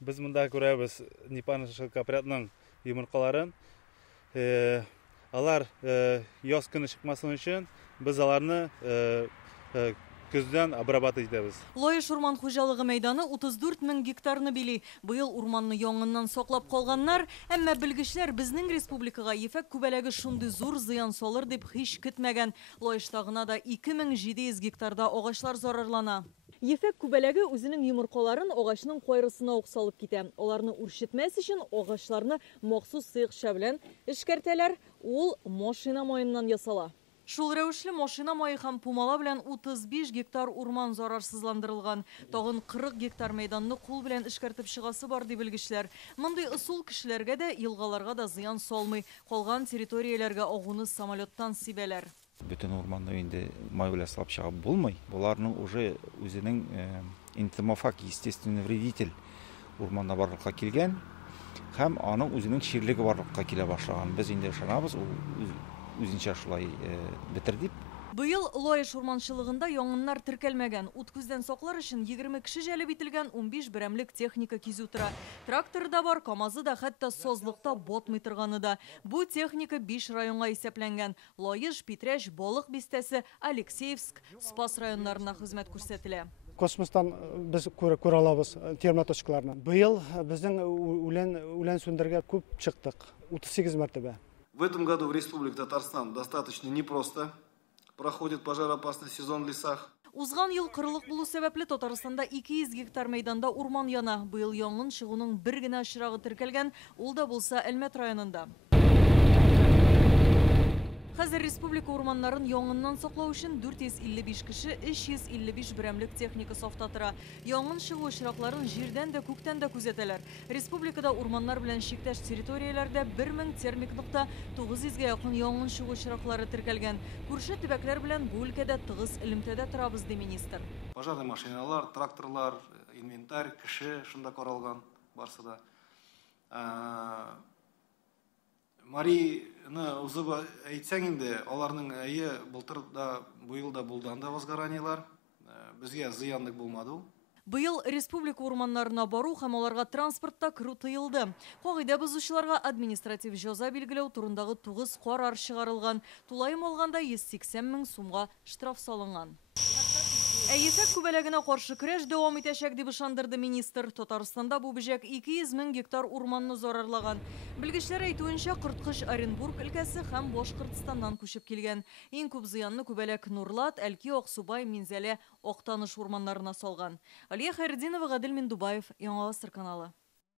Biz mында күрәбез Непаншин капрятның йомыркаларын. Алар яз көне чыкмасын өчен без аларны көздән обрабатывать итәбез. Лоеш урман хуҗалыгы мәйданы 34 мең гектарны били. Быел урманны яңыннан саклап калганнар, әмма белгечләр безнең республикага ефәк күбәләге шундый зур зыян салыр дип һич көтмәгән. Лоешта гына да 2700 гектарда агачлар зарарлана. Ефәк күбәләге үзенең йомыркаларын агачның кайрысына ук салып китә. Аларны үрчетмәс өчен агачларны махсус сыйгыча белән эшкәртәләр, ул машина маеннан ясала. Шул рәвешле машина майы һәм пумала белән 35 гектар урман зарарсызландырылган. Тагын 40 гектар мәйданны кул белән эшкәртеп чыгасы бар ди белгечләр. Мондый ысул кешеләргә дә, елгаларга да зыян салмый. Калган территорияләргә агуны самолеттан сибәләр. Bütün ormanda indi май белән салып чыгып булмый. Буларның уже үзенең энтомофаг, естественный вредитель урманда барлыкка килгән һәм аның үзенең ширлеге барлыкка килә башлаган. Без инде ышанабыз, үзенчә шулай бетердип. Быел Лоеш урманчылыгында яңыннар теркәлмәгән. Ут күздән саклар өчен 20 кеше җәлеп ителгән, 15 берәмлек техника кизү тора. Тракторы да бар, КамАЗы да, хәтта созлыкта ботмый торганы да. Бу техника 5 районга исәпләнгән. Лоеш, Питрәш, Балык бистәсе, Алексеевск, Спас районнарына хезмәт күрсәтелә. Космостан без күрә алабыз термоточкаларны. Быел безнең үлән сүндергә күп чыктык. 38 мәртәбә. В этом году в Республике Татарстан достаточно непросто проходит пожароопасный сезон в лесах. Узган ел кырлык булу сәбәпле Татарстанда 200 гектар мәйданда урман яна. Быел янгын чыгуның бер генә очрагы теркәлгән, ул да булса Әлмәт районында. Хәзер республика урманнарын яңыннан саклау өчен 455 кеше 355 берәмлек техника сафта тора. Яңын чыгу очракларын җирдән дә күктән дә күзәтәләр. Республикада урманнар белән чиктәш территорияләрдә 1000 термик нокта 900-гә якын яңын чыгу очраклары теркәлгән. Күрше төбәкләр белән бу өлкәдә тыгыз элемтәдә торабыз ди министр. Пожарный машиналар, тракторлар, инвентарь, кеше шунда каралган барсы да. Марины узып әйтсәң инде, аларның әйе былтыр да, быел да булдан да возгораниялар. Безгә зыянлык булмады ул. Быел республика урманнарына бару һәм аларга транспортта керү тыелды. Кагыйдә бозучыларга административ җәза билгеләү турындагы 9 карар чыгарылган. Тулайым алганда 180 мең сумга штраф салынган. Ефәк күбәләгенә каршы көрәш дәвам итәчәк дип ышандырды министр. Татарстанда бу бөҗәк 200 мең гектар урманны зарарлаган. Белгечләр әйтүенчә, Кырткыш Оренбург өлкәсе һәм Башкортстаннан күчеп килгән. Иң күп зыянны күбәләк Нурлат, Әлки, Аксубай, Минзәлә, Актаныш урманнарына салган. Алия Хайретдинова, Гадел Миндубаев, Яңа Гасыр каналы.